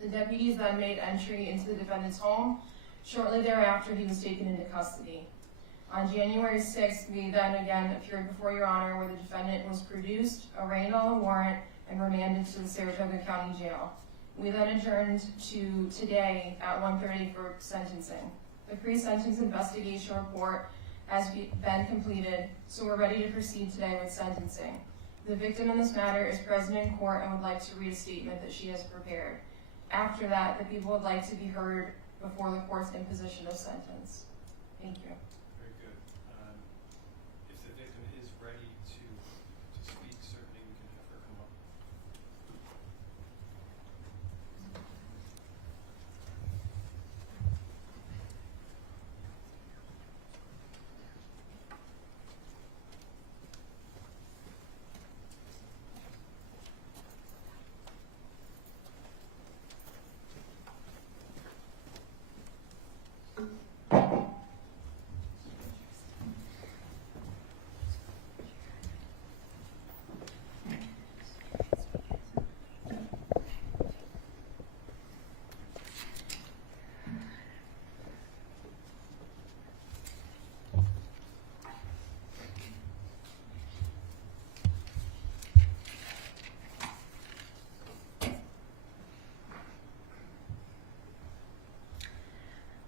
The deputies then made entry into the defendant's home. Shortly thereafter, he was taken into custody. On January 6th, we then again appeared before Your Honor, where the defendant was produced, arraigned on a warrant, and remanded to the Saratoga County Jail. We then adjourned to today at 1:30 for sentencing. The pre-sentence investigation report has been completed, so we're ready to proceed today with sentencing. The victim in this matter is present in court and would like to read a statement that she has prepared. After that, the people would like to be heard before the court's imposition of sentence. Thank you. Very good. If the victim is ready to speak, certainly we can have her come up.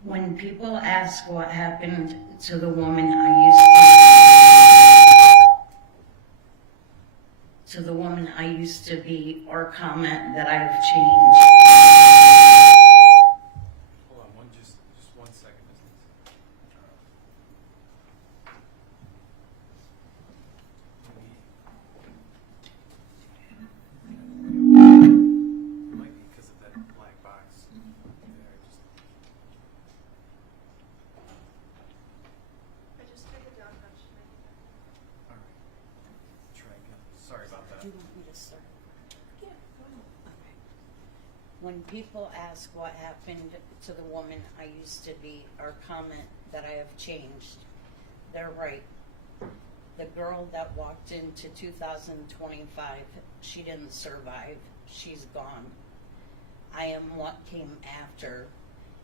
When people ask what happened to the woman I used to be, or comment that I've changed. Hold on, just 1 second, It might be because of that black box there. I just took it down. That should make it better. All right. Try again. Sorry about that. Do you want me to start? Yeah, go ahead. Okay. When people ask what happened to the woman I used to be, or comment that I have changed, they're right. The girl that walked into 2025, she didn't survive. She's gone. I am what came after,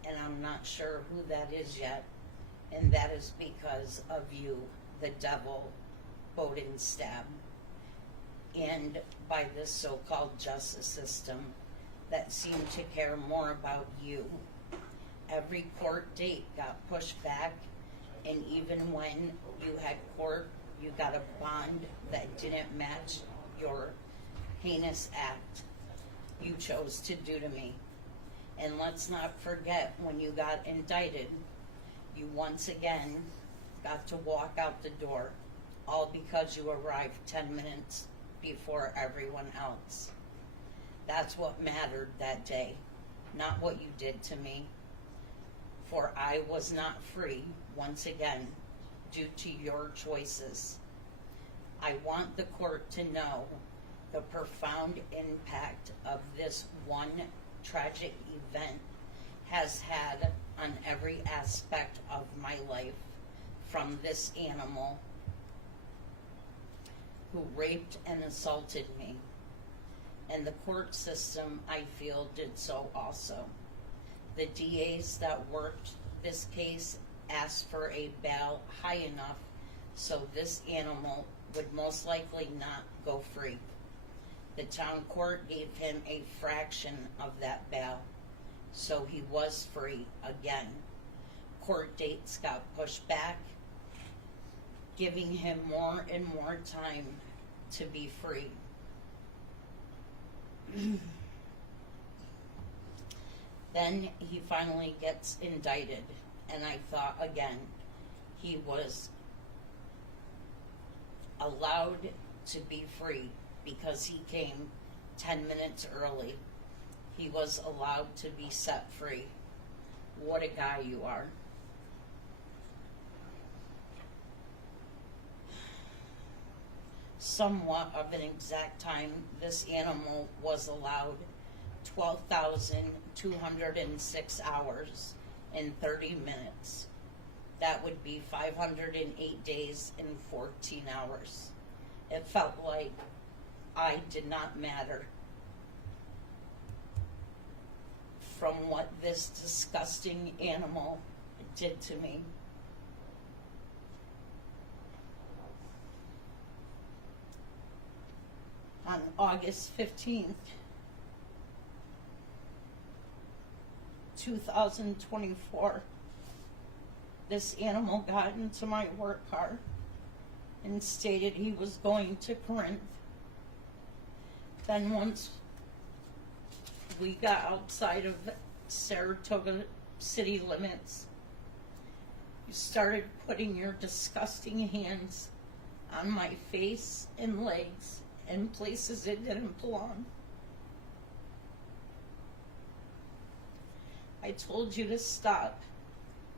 and I'm not sure who that is yet, and that is because of you, the devil, Bodenstab, and by this so-called justice system that seemed to care more about you. Every court date got pushed back, and even when you had court, you got a bond that didn't match your heinous act you chose to do to me. And let's not forget, when you got indicted, you once again got to walk out the door, all because you arrived 10 minutes before everyone else. That's what mattered that day, not what you did to me. For I was not free, once again, due to your choices. I want the court to know the profound impact of this one tragic event has had on every aspect of my life, from this animal who raped and assaulted me. And the court system, I feel, did so also. The DAs that worked this case asked for a bail high enough so this animal would most likely not go free. The town court gave him a fraction of that bail, so he was free again. Court dates got pushed back, giving him more and more time to be free. Then he finally gets indicted, and I thought again, he was allowed to be free because he came 10 minutes early. He was allowed to be set free. What a guy you are. Somewhat of an exact time, this animal was allowed 12,206 hours and 30 minutes. That would be 508 days and 14 hours. It felt like I did not matter. from what this disgusting animal did to me. On August 15th, 2024, this animal got into my work car and stated he was going to Corinth. Then once we got outside of Saratoga city limits, you started putting your disgusting hands on my face and legs in places it didn't belong. I told you to stop,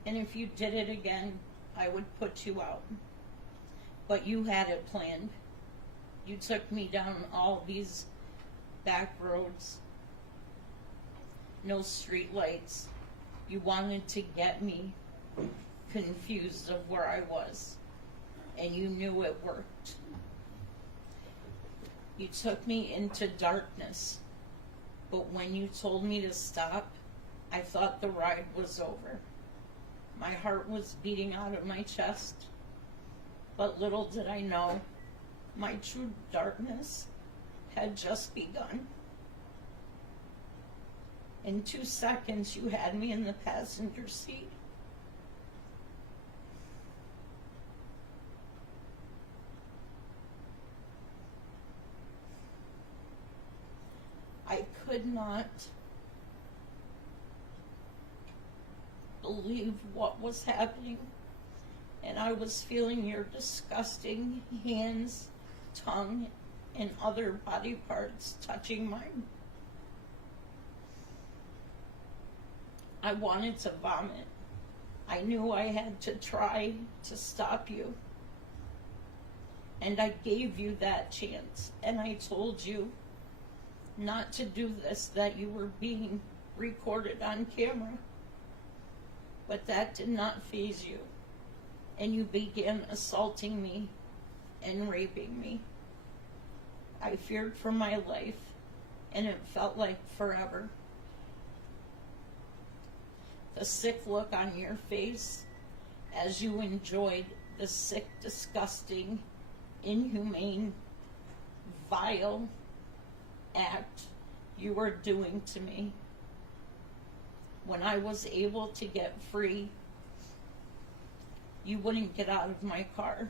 and if you did it again, I would put you out. But you had it planned. You took me down all these back roads, no street lights. You wanted to get me confused of where I was, and you knew it worked. You took me into darkness, but when you told me to stop, I thought the ride was over. My heart was beating out of my chest, but little did I know, my true darkness had just begun. In 2 seconds, you had me in the passenger seat. I could not believe what was happening, and I was feeling your disgusting hands, tongue, and other body parts touching mine. I wanted to vomit. I knew I had to try to stop you. And I gave you that chance, and I told you not to do this, that you were being recorded on camera. But that did not faze you, and you began assaulting me and raping me. I feared for my life, and it felt like forever. The sick look on your face as you enjoyed the sick, disgusting, inhumane, vile act you were doing to me. When I was able to get free, you wouldn't get out of my car.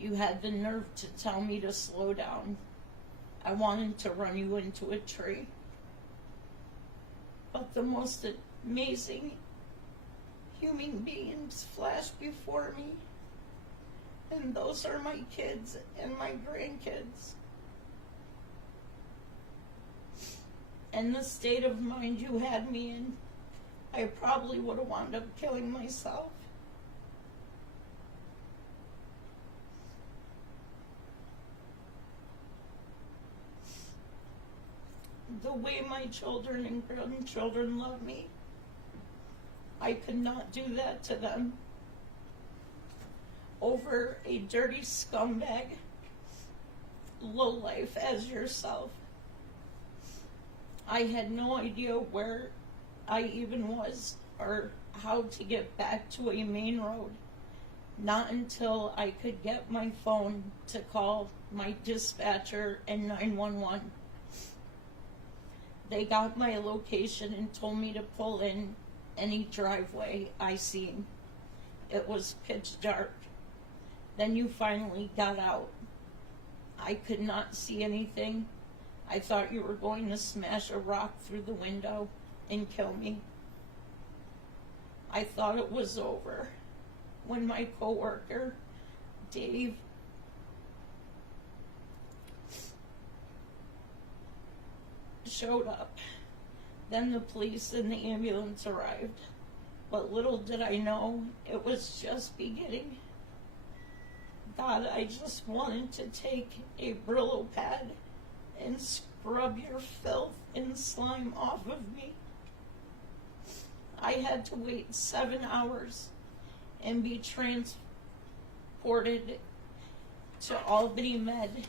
You had the nerve to tell me to slow down. I wanted to run you into a tree. But the most amazing human beings flashed before me, and those are my kids and my grandkids. And the state of mind you had me in, I probably would have wound up killing myself. The way my children and grandchildren love me, I could not do that to them over a dirty scumbag, lowlife as yourself. I had no idea where I even was or how to get back to a main road. Not until I could get my phone to call my dispatcher and 911. They got my location and told me to pull in any driveway I seen. It was pitch dark. Then you finally got out. I could not see anything. I thought you were going to smash a rock through the window and kill me. I thought it was over when my coworker, Dave, showed up. Then the police and the ambulance arrived. But little did I know, it was just beginning. God, I just wanted to take a Brillo pad and scrub your filth and slime off of me. I had to wait 7 hours and be transported to Albany Med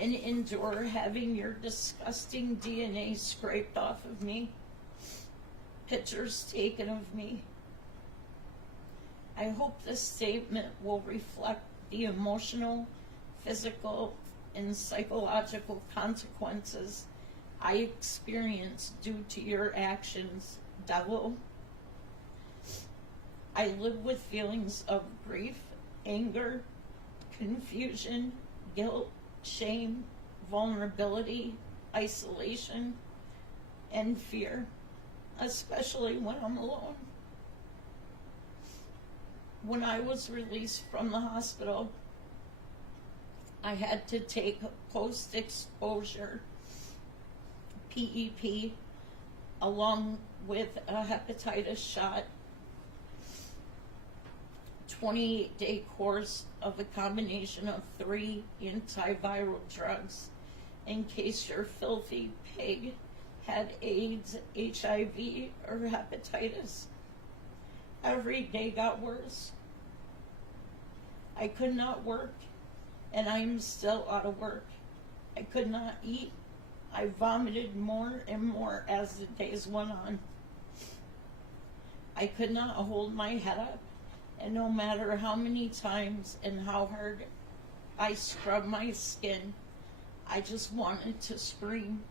and endure having your disgusting DNA scraped off of me, pictures taken of me. I hope this statement will reflect the emotional, physical, and psychological consequences I experienced due to your actions, devil. I live with feelings of grief, anger, confusion, guilt, shame, vulnerability, isolation, and fear, especially when I'm alone. When I was released from the hospital, I had to take post-exposure PEP along with a hepatitis shot, 28-day course of a combination of 3 antiviral drugs in case your filthy pig had AIDS, HIV, or hepatitis. Every day got worse. I could not work, and I am still out of work. I could not eat. I vomited more and more as the days went on. I could not hold my head up, and no matter how many times and how hard I scrubbed my skin, I just wanted to scream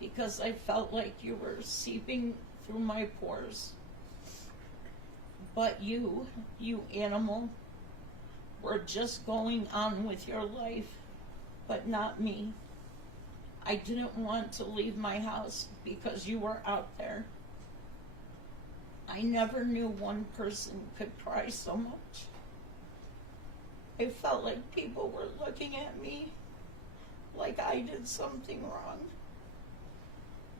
because I felt like you were seeping through my pores. But you animal, were just going on with your life, but not me. I didn't want to leave my house because you were out there. I never knew one person could cry so much. I felt like people were looking at me like I did something wrong.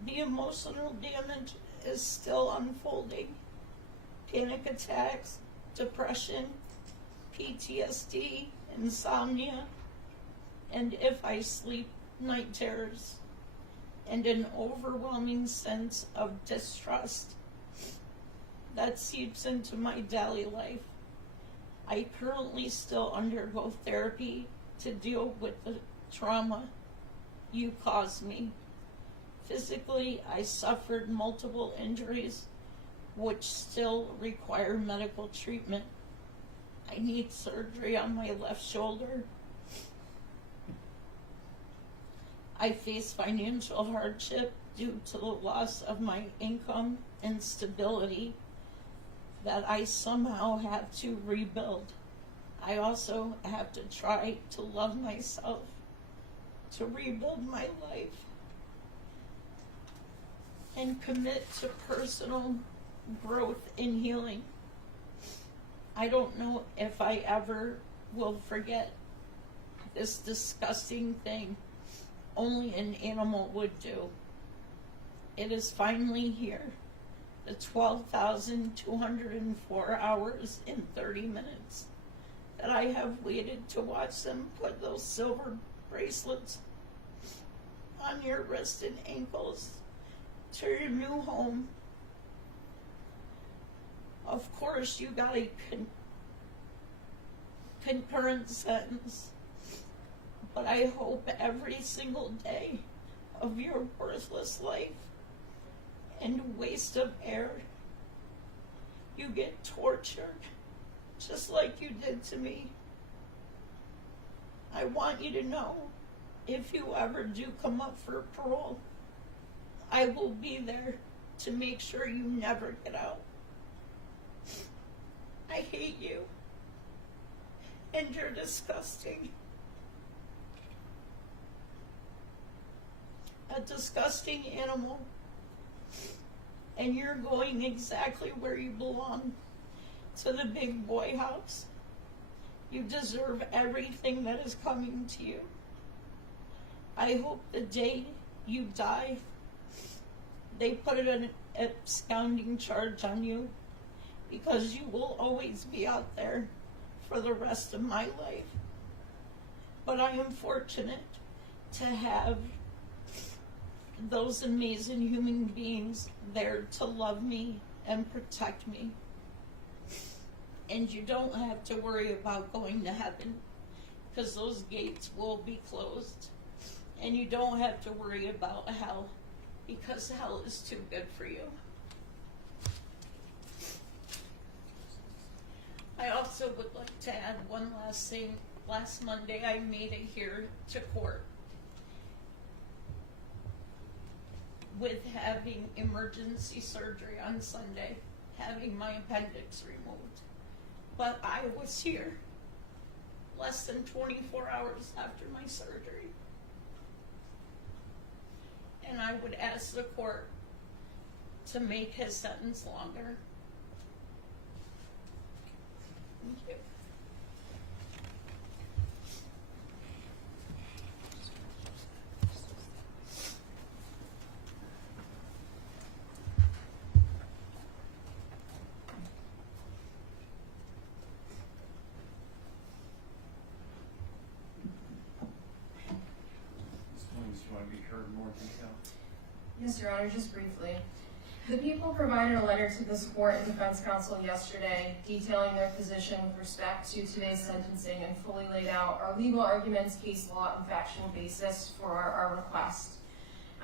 The emotional damage is still unfolding. Panic attacks, depression, PTSD, insomnia, and if I sleep, night terrors, and an overwhelming sense of distrust that seeps into my daily life. I currently still undergo therapy to deal with the trauma you caused me. Physically, I suffered multiple injuries which still require medical treatment. I need surgery on my left shoulder. I face financial hardship due to the loss of my income and stability that I somehow have to rebuild. I also have to try to love myself, to rebuild my life, and commit to personal growth and healing. I don't know if I ever will forget this disgusting thing only an animal would do. It is finally here. The 12,204 hours and 30 minutes that I have waited to watch them put those silver bracelets on your wrists and ankles to your new home. Of course, you got a concurrent sentence, but I hope every single day of your worthless life and waste of air, you get tortured just like you did to me. I want you to know, if you ever do come up for parole, I will be there to make sure you never get out. I hate you, and you're disgusting. A disgusting animal, and you're going exactly where you belong, to the big boy house. You deserve everything that is coming to you. I hope the day you die, they put an absconding charge on you, because you will always be out there for the rest of my life. But I am fortunate to have those amazing human beings there to love me and protect me. And you don't have to worry about going to heaven, because those gates will be closed. And you don't have to worry about hell, because hell is too good for you. I also would like to add one last thing. Last Monday, I made it here to court with having emergency surgery on Sunday, having my appendix removed. But I was here less than 24 hours after my surgery. And I would ask the court to make his sentence longer. Thank you. You want to be heard in more detail? Yes, Your Honor, just briefly. The people provided a letter to this court and defense counsel yesterday detailing their position with respect to today's sentencing and fully laid out our legal arguments, case law, and factual basis for our request.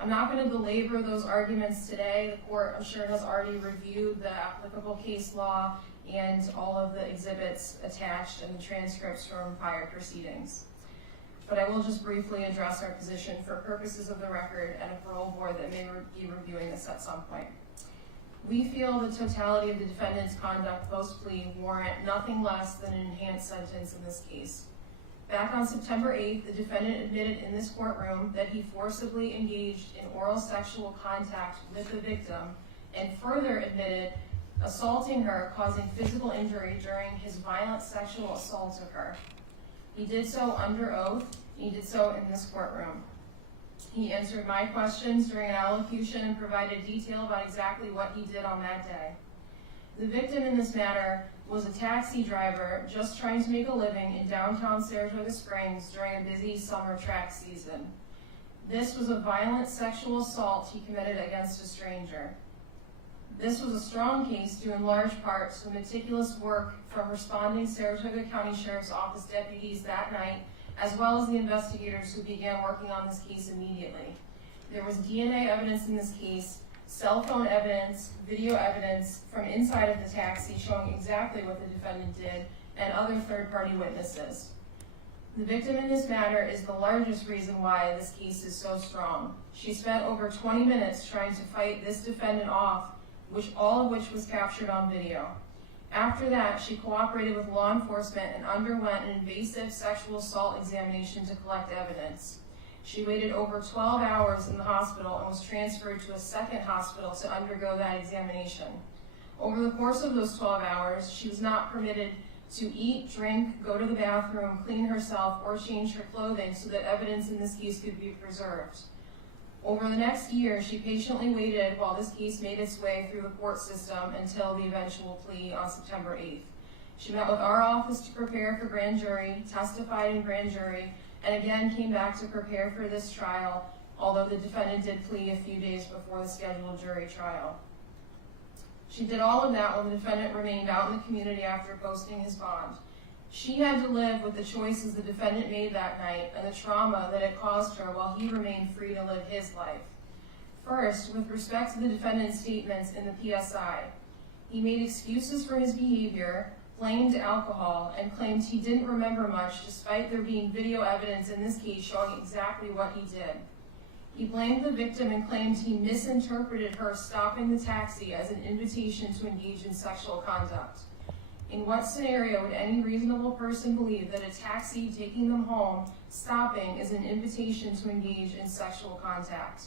I'm not going to belabor those arguments today. The court, I'm sure, has already reviewed the applicable case law and all of the exhibits attached and the transcripts from prior proceedings. But I will just briefly address our position for purposes of the record and a parole board that may be reviewing this at some point. We feel the totality of the defendant's conduct post-plea warrant nothing less than an enhanced sentence in this case. Back on September 8th, the defendant admitted in this courtroom that he forcibly engaged in oral sexual contact with the victim and further admitted assaulting her, causing physical injury during his violent sexual assault of her. He did so under oath, and he did so in this courtroom. He answered my questions during an allocution and provided detail about exactly what he did on that day. The victim in this matter was a taxi driver just trying to make a living in downtown Saratoga Springs during a busy summer track season. This was a violent sexual assault he committed against a stranger. This was a strong case due in large part to meticulous work from responding Saratoga County Sheriff's Office deputies that night, as well as the investigators who began working on this case immediately. There was DNA evidence in this case, cell phone evidence, video evidence from inside of the taxi showing exactly what the defendant did, and other third-party witnesses. The victim in this matter is the largest reason why this case is so strong. She spent over 20 minutes trying to fight this defendant off, all of which was captured on video. After that, she cooperated with law enforcement and underwent an invasive sexual assault examination to collect evidence. She waited over 12 hours in the hospital and was transferred to a second hospital to undergo that examination. Over the course of those 12 hours, she was not permitted to eat, drink, go to the bathroom, clean herself, or change her clothing so that evidence in this case could be preserved. Over the next year, she patiently waited while this case made its way through the court system until the eventual plea on September 8th. She met with our office to prepare for grand jury, testified in grand jury, and again came back to prepare for this trial, although the defendant did plea a few days before the scheduled jury trial. She did all of that while the defendant remained out in the community after posting his bond. She had to live with the choices the defendant made that night and the trauma that it caused her while he remained free to live his life. First, with respect to the defendant's statements in the PSI, he made excuses for his behavior, blamed alcohol, and claimed he didn't remember much despite there being video evidence in this case showing exactly what he did. He blamed the victim and claimed he misinterpreted her stopping the taxi as an invitation to engage in sexual conduct. In what scenario would any reasonable person believe that a taxi taking them home, stopping, is an invitation to engage in sexual contact?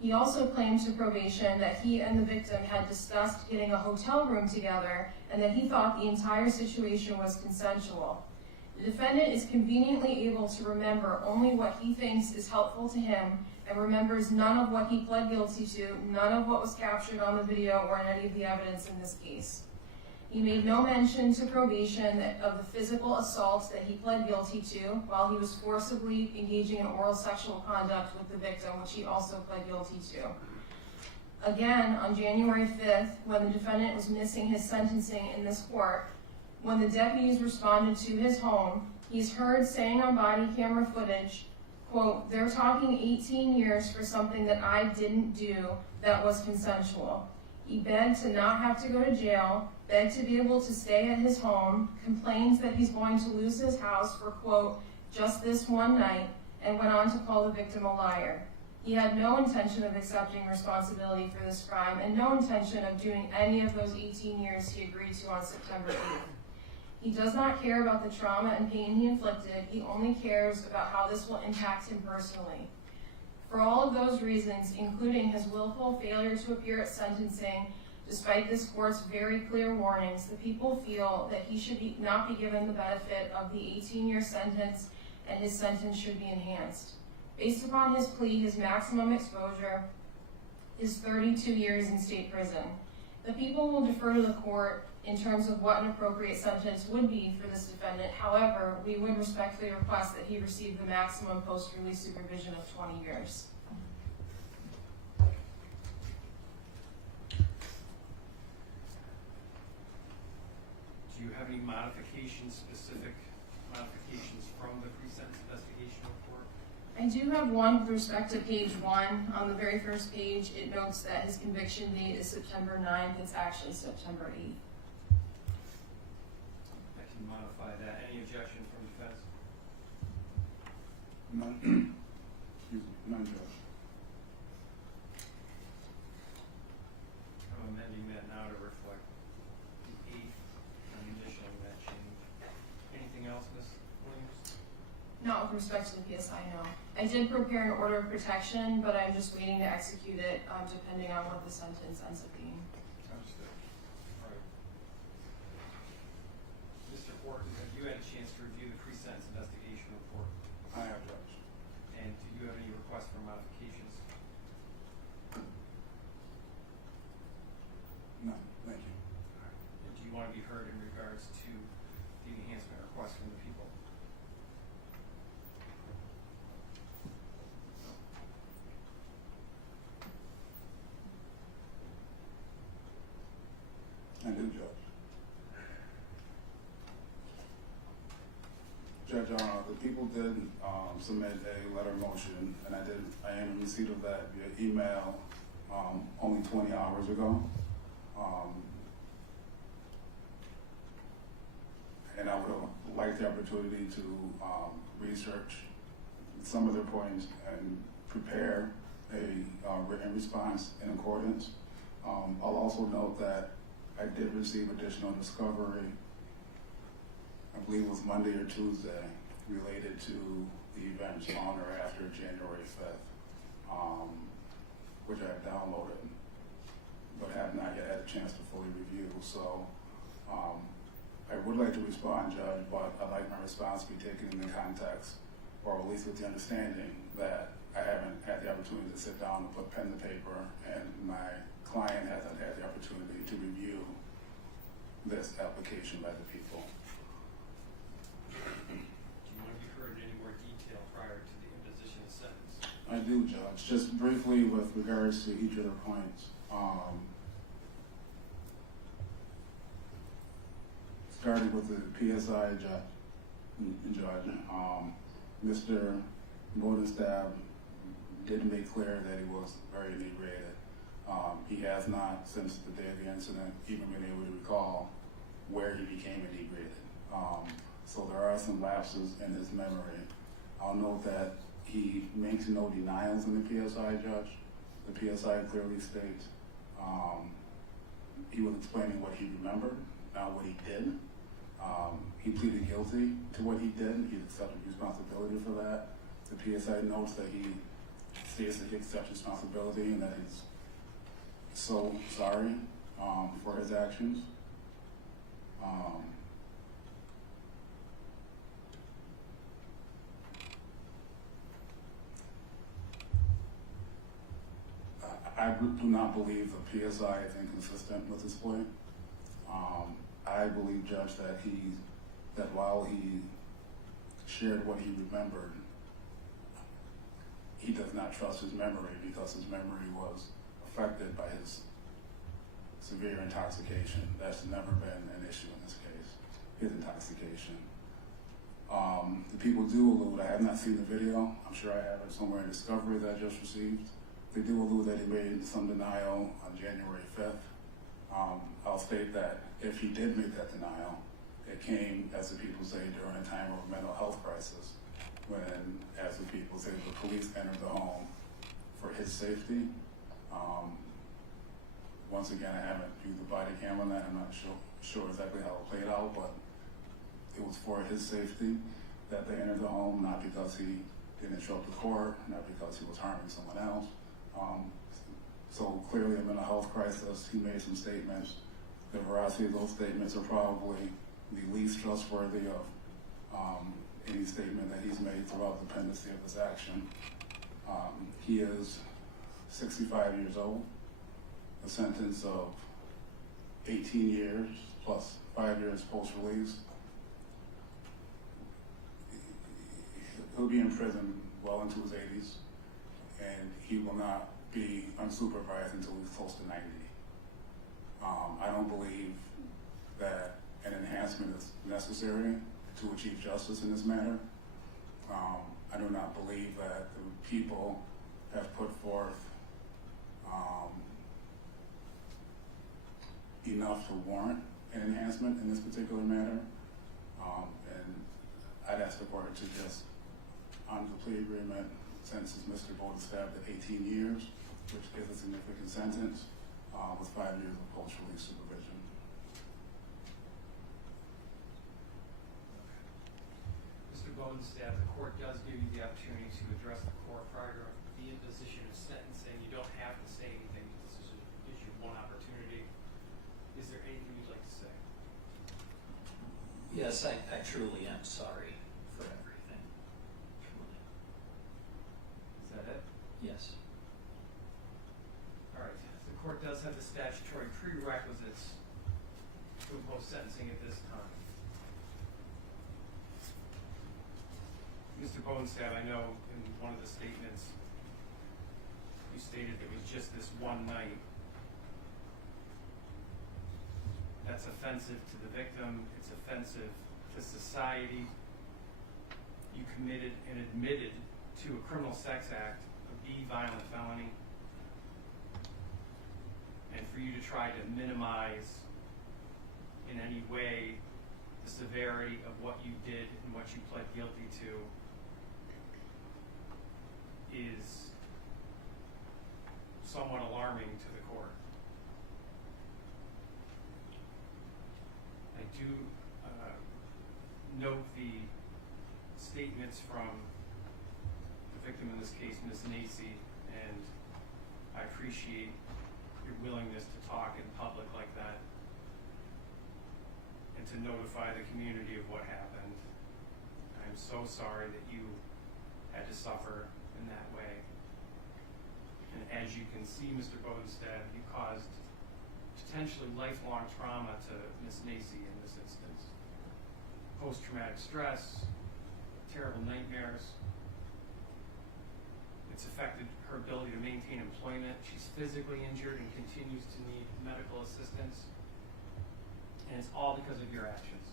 He also claimed to probation that he and the victim had discussed getting a hotel room together and that he thought the entire situation was consensual. The defendant is conveniently able to remember only what he thinks is helpful to him and remembers none of what he pled guilty to, none of what was captured on the video or in any of the evidence in this case. He made no mention to probation of the physical assault that he pled guilty to while he was forcibly engaging in oral sexual conduct with the victim, which he also pled guilty to. Again, on January 5th, when the defendant was missing his sentencing in this court, when the deputies responded to his home, he's heard saying on body camera footage, quote, "They're talking 18 years for something that I didn't do that was consensual. He begged to not have to go to jail, begged to be able to stay at his home, complains that he's going to lose his house for, quote, just this one night, and went on to call the victim a liar. He had no intention of accepting responsibility for this crime and no intention of doing any of those 18 years he agreed to on September 8th. He does not care about the trauma and pain he inflicted. He only cares about how this will impact him personally. For all of those reasons, including his willful failure to appear at sentencing, despite this court's very clear warnings, the people feel that he should not be given the benefit of the 18-year sentence, and his sentence should be enhanced. Based upon his plea, his maximum exposure is 32 years in state prison. The people will defer to the court in terms of what an appropriate sentence would be for this defendant. However, we would respectfully request that he receive the maximum post-release supervision of 20 years. Do you have any specific modifications from the pre-sentence investigation report? I do have one with respect to page 1. On the very first page, it notes that his conviction date is September 9th. It's actually September 8th. I can modify that. Any objection from defense? None. Excuse me, none, Judge. I'm amending that now to reflect the 8th. I'm initialing that change. Anything else, Ms. Williams? Not with respect to the PSI, no. I did prepare an order of protection, but I'm just waiting to execute it depending on what the sentence ends up being. Understood. All right. Mr. Horton, have you had a chance to review the pre-sentence investigation report? I have, Judge. And do you have any requests for modifications? None, thank you. All right. And do you want to be heard in regards to the enhancement request from the people? I do, Judge. Judge, the people did submit a letter of motion, and I am in receipt of that via email only 20 hours ago. And I would have liked the opportunity to research some of their points and prepare a written response in accordance. I'll also note that I did receive additional discovery, I believe it was Monday or Tuesday, related to the events on or after January 5th, which I have downloaded, but have not yet had a chance to fully review. So I would like to respond, Judge, but I'd like my response to be taken in the context, or at least with the understanding that I haven't had the opportunity to sit down and put pen to paper, and my client hasn't had the opportunity to review this application by the people. Do you want to be heard in any more detail prior to the imposition of sentence? I do, Judge. Just briefly with regards to each of the points. Starting with the PSI judge, Mr. Bodenstab did make clear that he was very inebriated. He has not, since the day of the incident, even been able to recall where he became inebriated. So there are some lapses in his memory. I'll note that he makes no denials in the PSI, Judge. The PSI clearly states he was explaining what he remembered, not what he did. He pleaded guilty to what he did. He accepted responsibility for that. The PSI notes that he states that he accepts responsibility and that he's so sorry for his actions. I do not believe the PSI is inconsistent with his plea. I believe, Judge, that while he shared what he remembered, he does not trust his memory because his memory was affected by his severe intoxication. That's never been an issue in this case, his intoxication. The people do allude, I have not seen the video, I'm sure I have it somewhere in Discovery that I just received. They do allude that he made some denial on January 5th. I'll state that if he did make that denial, it came, as the people say, during a time of a mental health crisis, when, as the people say, the police entered the home for his safety. Once again, I haven't viewed the body camera on that, I'm not sure exactly how it played out, but it was for his safety that they entered the home, not because he didn't show up to court, not because he was harming someone else. So clearly a mental health crisis, he made some statements. The veracity of those statements are probably the least trustworthy of any statement that he's made throughout the pendency of this action. He is 65 years old, a sentence of 18 years plus 5 years post-release. He'll be in prison well into his 80s, and he will not be unsupervised until he's close to 90. I don't believe that an enhancement is necessary to achieve justice in this matter. I do not believe that the people have put forth enough to warrant an enhancement in this particular matter. And I'd ask the court to just, under the plea agreement, sentences Mr. Bodenstab to 18 years, which is a significant sentence, with 5 years of post-release supervision. Mr. Bodenstab, the court does give you the opportunity to address the court prior to the imposition of sentencing. You don't have to say anything. This gives you one opportunity. Is there anything you'd like to say? Yes, I truly am sorry for everything. Truly. Is that it? Yes. All right. The court does have the statutory prerequisites to impose sentencing at this time. Mr. Bodenstab, I know in one of the statements you stated it was just this one night. That's offensive to the victim. It's offensive to society. You committed and admitted to a criminal sex act, a B violent felony. And for you to try to minimize in any way the severity of what you did and what you pled guilty to is somewhat alarming to the court. I do note the statements from the victim in this case, Ms. Nacy, and I appreciate your willingness to talk in public like that and to notify the community of what happened. I am so sorry that you had to suffer in that way. And as you can see, Mr. Bodenstab, you caused potentially lifelong trauma to Ms. Nacy in this instance. Post-traumatic stress, terrible nightmares. It's affected her ability to maintain employment. She's physically injured and continues to need medical assistance. And it's all because of your actions.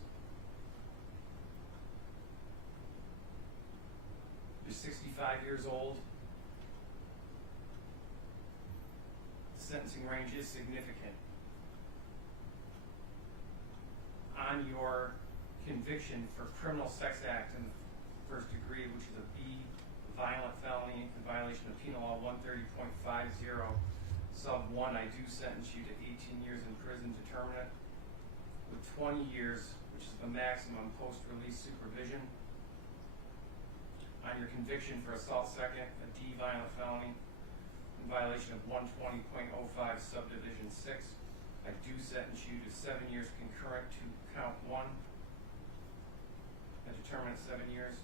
You're 65 years old. The sentencing range is significant. On your conviction for criminal sex act in the first degree, which is a B violent felony in violation of Penal Law 130.50 sub 1, I do sentence you to 18 years in prison determinate with 20 years, which is the maximum post-release supervision. On your conviction for assault second, a D violent felony in violation of 120.05 subdivision 6, I do sentence you to 7 years concurrent to count 1, a determinate 7 years.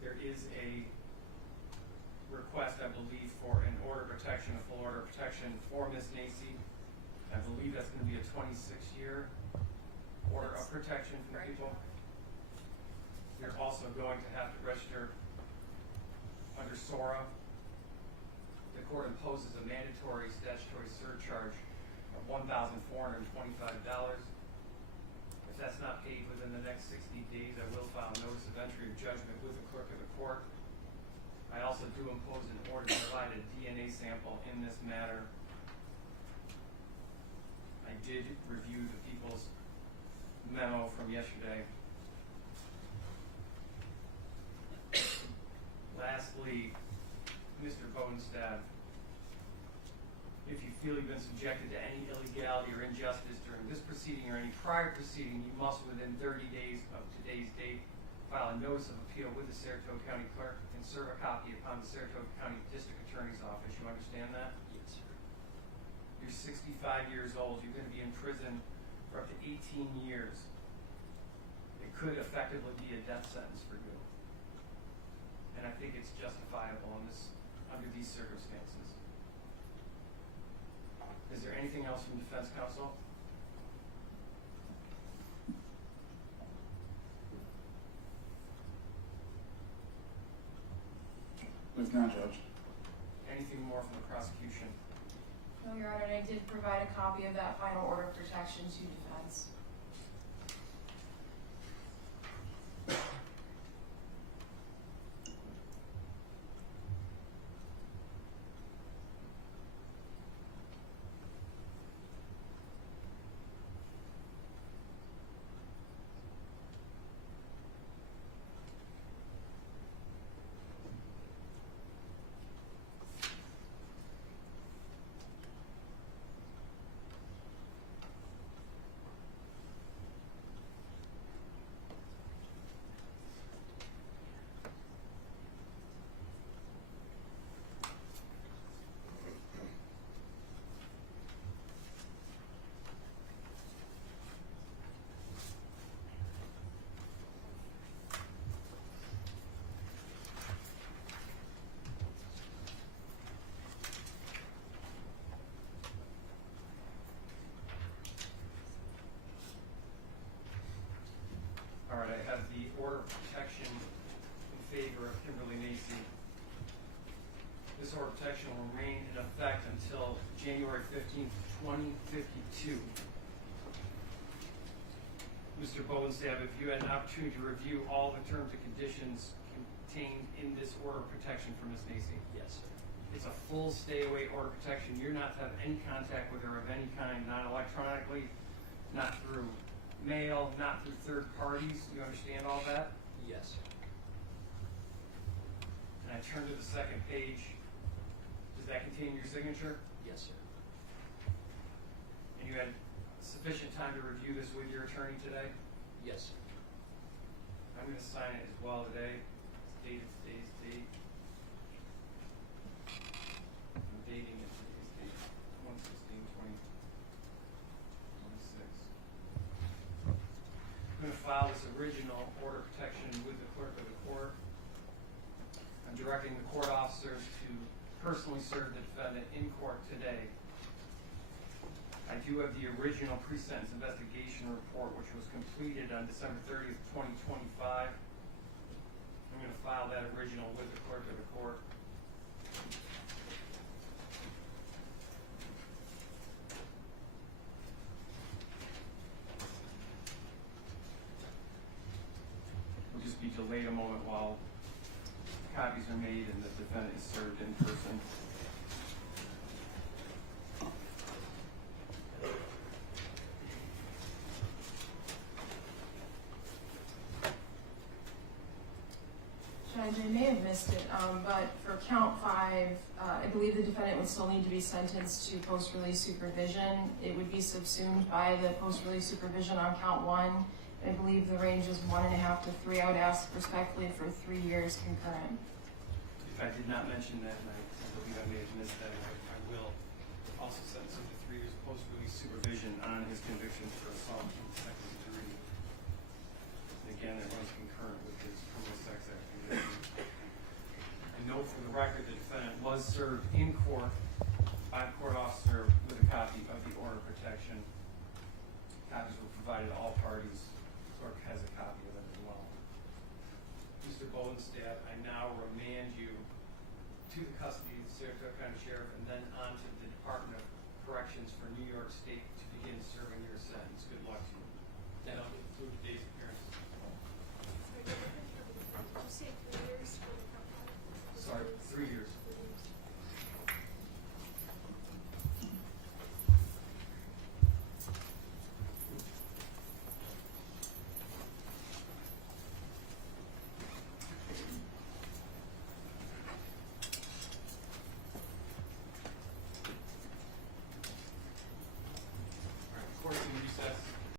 There is a request, I believe, for an order of protection, a full order of protection for Ms. Nacy. I believe that's going to be a 26-year order of protection for people. You're also going to have to register under SORA. The court imposes a mandatory statutory surcharge of $1,425. If that's not paid within the next 60 days, I will file a notice of entry of judgment with the clerk of the court. I also do impose an order to provide a DNA sample in this matter. I did review the people's memo from yesterday. Lastly, Mr. Bodenstab, if you feel you've been subjected to any illegality or injustice during this proceeding or any prior proceeding, you must, within 30 days of today's date, file a notice of appeal with the Saratoga County Clerk and serve a copy upon the Saratoga County District Attorney's Office. You understand that? Yes, sir. You're 65 years old. You're going to be in prison for up to 18 years. It could effectively be a death sentence for you. And I think it's justifiable under these circumstances. Is there anything else from defense counsel? If not, Judge. Anything more from the prosecution? No, Your Honor, and I did provide a copy of that final order of protection to defense. All right, I have the order of protection in favor of Kimberly Nacy. This order of protection will remain in effect until January 15th, 2052. Mr. Bodenstab, if you had an opportunity to review all the terms and conditions contained in this order of protection for Ms. Nacy. Yes, sir. It's a full stay-away order of protection. You're not to have any contact with her of any kind, not electronically, not through mail, not through third parties. You understand all that? Yes, sir. And I turn to the second page. Does that contain your signature? Yes, sir. And you had sufficient time to review this with your attorney today? Yes, sir. I'm going to sign it as well today. It's dated today's date. I'm dating it today's date, 1/16/2026. I'm going to file this original order of protection with the clerk of the court. I'm directing the court officers to personally serve the defendant in court today. I do have the original pre-sentence investigation report, which was completed on December 30th, 2025. I'm going to file that original with the clerk of the court. We'll just be delayed a moment while copies are made and the defendant is served in person. Judge, I may have missed it, but for count 5, I believe the defendant would still need to be sentenced to post-release supervision. It would be subsumed by the post-release supervision on count 1. I believe the range is 1.5 to 3. I would ask respectfully for 3 years concurrent. If I did not mention that, and I believe I may have missed that, I will also sentence him to 3 years post-release supervision on his conviction for assault in the second degree. And again, it runs concurrent with his criminal sex act conviction. I note for the record the defendant was served in court by a court officer with a copy of the order of protection. Copies were provided to all parties. The clerk has a copy of it as well. Mr. Bodenstab, I now remand you to the custody of the Saratoga County Sheriff and then on to the Department of Corrections for New York State to begin serving your sentence. Good luck to you. Thank you.